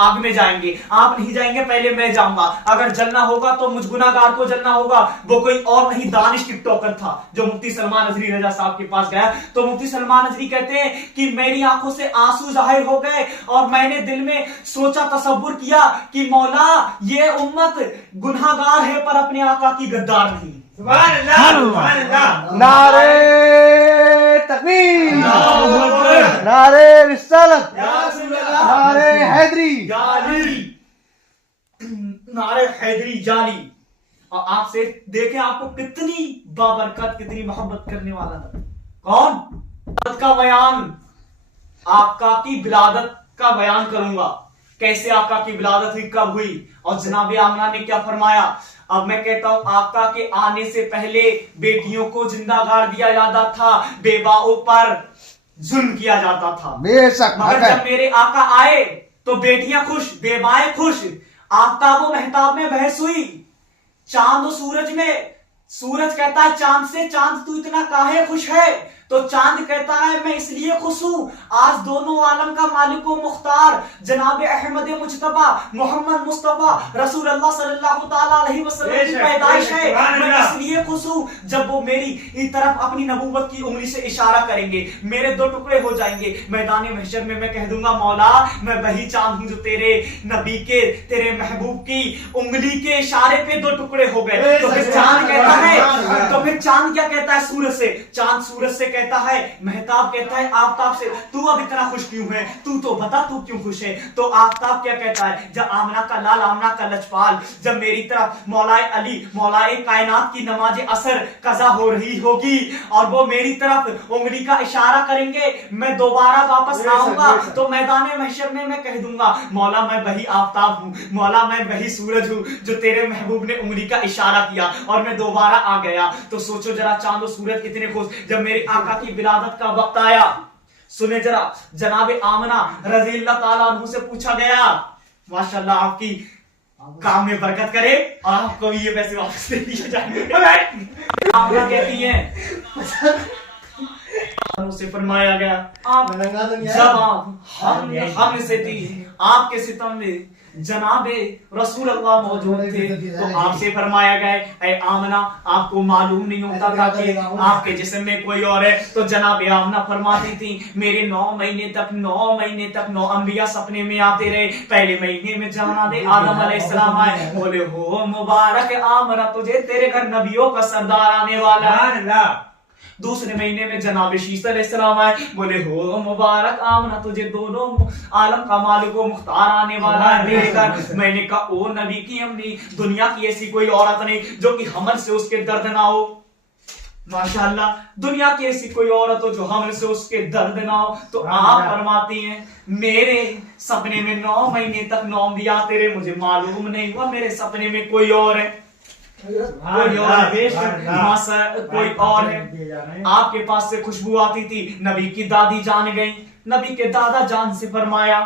आग में जाएंगे, आप नहीं जाएंगे, पहले मैं जाऊंगा। अगर जलना होगा तो मुझ गुनाहगार को जलना होगा। वो कोई और नहीं, दानिश टिकटॉकर था जो मुफ्ती सलमान नजरी रजा साहब के पास गया। तो मुफ्ती सलमान नजरी कहते हैं कि मेरी आंखों से आंसू जाहिर हो गए और मैंने दिल में सोचा, तसव्वुर किया कि मौला ये उम्मत गुनाहगार है पर अपने आका की गद्दार नहीं। सुभान अल्लाह, सुभान अल्लाह। नारे तकबीर, नारे रिसालत, नारे हैदरी, नारे हैदरी जाली। और आपसे देखें आपको कितनी बाबरकत, कितनी मोहब्बत करने वाला था। कौन? का बयान, आपका की विलादत का बयान करूंगा, कैसे आपका की विलादत हुई, कब हुई और जनाब आमना ने क्या फरमाया। अब मैं कहता हूं आपका के आने से पहले बेटियों को जिंदा गाड़ दिया जाता था, बेवाओं पर जुल्म किया जाता था। बेशक, मगर जब मेरे आका आए तो बेटियां खुश, बेवाएं खुश। आफ्ताब महताब में बहस हुई, चांद और सूरज में। सूरज कहता है चांद से, चांद तू इतना काहे खुश है? तो चांद कहता है मैं इसलिए खुश हूं, आज दोनों आलम का मालिक व मुख्तार जनाब अहमद मुजतबा मोहम्मद मुस्तफा रसूल अल्लाह सल्लल्लाहु ताला अलैहि वसल्लम की पैदाइश है। मैं इसलिए खुश हूं जब वो मेरी तरफ अपनी नबूवत की उंगली से इशारा करेंगे, मेरे दो टुकड़े हो जाएंगे। मैदान महशर में मैं कह दूंगा मौला मैं वही चांद हूं जो तेरे नबी के, तेरे महबूब की उंगली के इशारे पे दो टुकड़े हो गए। तो फिर चांद कहता है, तो फिर चांद क्या कहता है सूरज से? चांद सूरज से कहता है, महताब कहता है आफ्ताब से, तू अब इतना खुश क्यों है? तू तो बता तू क्यों खुश है? तो आफ्ताब क्या कहता है, जब आमना का लाल, आमना का लजपाल, जब मेरी तरफ मौलाए अली, मौलाए कायनात की नमाज असर कजा हो रही होगी और वो मेरी तरफ उंगली का इशारा करेंगे, मैं दोबारा वापस आऊंगा तो मैदान महशर में मैं कह दूंगा मौला मैं वही आफ्ताब हूं, मौला मैं वही सूरज हूं जो तेरे महबूब ने उंगली का इशारा किया और मैं दोबारा आ गया। तो सोचो जरा चांद और सूरज कितने खुश जब मेरे आका की विलादत का वक्त आया। सुने जरा, जनाब आमना रज़ी अल्लाह ताला अन्हु से पूछा गया, माशाल्लाह आपकी काम में बरकत करे और आपको ये पैसे वापस दे दिए जाएंगे। आमना कहती हैं उसे फरमाया गया आप जब आप हमसे थी आपके सितम में जनाबे रसूल अल्लाह मौजूद थे तो आपसे फरमाया गया ऐ आमना आपको मालूम नहीं होता था कि आपके जिस्म में कोई और है। तो जनाबे आमना फरमाती थी मेरे 9 महीने तक 9 अंबिया सपने में आते रहे। पहले महीने में जनाबे आदम अलैहिस्सलाम आए, बोले हो मुबारक आमना तुझे तेरे घर नबियों का सरदार आने वाला है। दूसरे महीने में जनाब शीस अलैहिस्सलाम आए, बोले हो मुबारक आमना तुझे दोनों आलम का मालिक व मुख्तार आने वाला है तेरे घर। मैंने कहा ओ नबी की अम्मी, दुनिया की ऐसी कोई औरत नहीं जो कि हमल से उसके दर्द ना हो। माशाअल्लाह, दुनिया की ऐसी कोई औरत हो जो हमल से उसके दर्द ना हो। तो आप फरमाती हैं मेरे सपने में 9 महीने तक 9 अंबिया आते रहे, मुझे मालूम नहीं हुआ मेरे सपने में कोई और है, कोई और है। आपके पास से खुशबू आती थी, नबी की दादी जान गई। नबी के दादा जान से फरमाया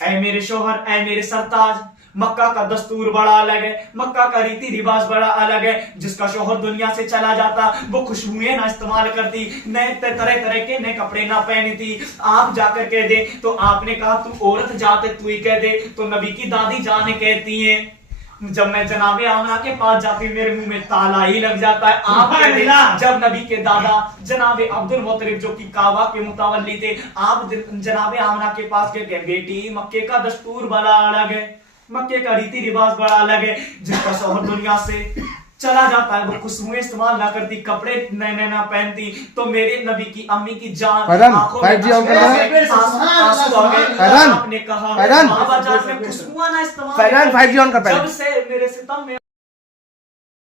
ऐ मेरे शोहर, ऐ मेरे सरताज, मक्का का दस्तूर बड़ा अलग है, मक्का का रीति रिवाज बड़ा अलग है। जिसका शोहर दुनिया से चला जाता वो खुशबुएं ना इस्तेमाल करती, नए तरह तरह के नए कपड़े ना पहनती। आप जाकर कह दे तो आपने कहा तू औरत जाते तू ही कह दे। तो नबी की दादी जाने कहती है जब मैं जनाबे आमना के पास जाती मेरे मुंह में ताला ही लग जाता है। आप कह दे जब नबी के दादा जनाबे अब्दुल मुत्तलिब जो कि काबा के मुतवल्ली थे, आप जनाबे आमना के पास कहते हैं बेटी मक्के का दस्तूर बड़ा अलग है, मक्के का रीति रिवाज बड़ा अलग है। जिसका शौहर दुनिया से चला जाता है वो खुशबुएं इस्तेमाल ना करती, कपड़े नए नए ना पहनती। तो मेरे नबी की अम्मी की जान आंखों में आंसू आ गए। आपने कहा बाबा जान में खुशबुआं ना इस्तेमाल, जब से मेरे सितम में